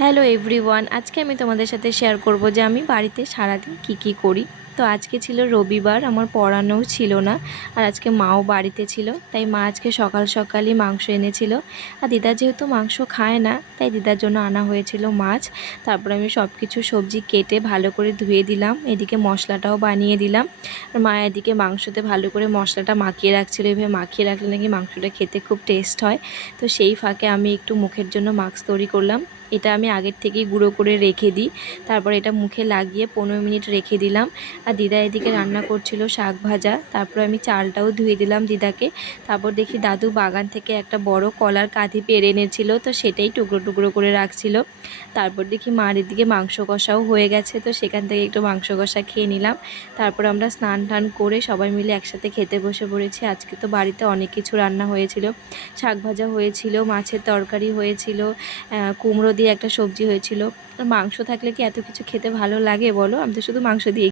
Hello everyone, আজকে আমি তোমাদের সাথে শেয়ার করব যে আমি বাড়িতে সারাদিন কি করি। তো আজকে ছিল রবিবার, আমার পড়ানোও ছিল না, আর আজকে মাও বাড়িতে ছিল, তাই মা আজকে সকাল সকালই মাংস এনেছিল। আর দিদা যেহেতু মাংস খায় না, তাই দিদার জন্য আনা হয়েছিল মাছ। তারপর আমি সব কিছু সবজি কেটে ভালো করে ধুয়ে দিলাম, এদিকে মশলাটাও বানিয়ে দিলাম। আর মা এদিকে মাংসতে ভালো করে মশলাটা মাখিয়ে রাখছিল, এভাবে মাখিয়ে রাখলে নাকি মাংসটা খেতে খুব টেস্ট হয়। তো সেই ফাঁকে আমি একটু মুখের জন্য মাস্ক তৈরি করলাম। এটা আমি আগের থেকেই গুঁড়ো করে রেখে দিই, তারপর এটা মুখে লাগিয়ে 15 মিনিট রেখে দিলাম। আর দিদা এদিকে রান্না করছিল শাক ভাজা, তারপর আমি চালটাও ধুয়ে দিলাম দিদাকে। তারপর দেখি দাদু বাগান থেকে একটা বড় কলার কাঁধি পেড়ে এনেছিল, তো সেটাই টুকরো টুকরো করে রাখছিল। তারপর দেখি মার এদিকে মাংস কষাও হয়ে গেছে, তো সেখান থেকে একটু মাংস কষা খেয়ে নিলাম। তারপর আমরা স্নান টান করে সবাই মিলে একসাথে খেতে বসে পড়েছি। আজকে তো বাড়িতে অনেক কিছু রান্না হয়েছিল, শাক ভাজা হয়েছিল, মাছের তরকারি হয়েছিল, কুমড়ো দিয়ে একটা সবজি হয়েছিল। আর মাংস থাকলে কি এত কিছু খেতে ভালো লাগে বলো? আমি তো শুধু মাংস দিয়ে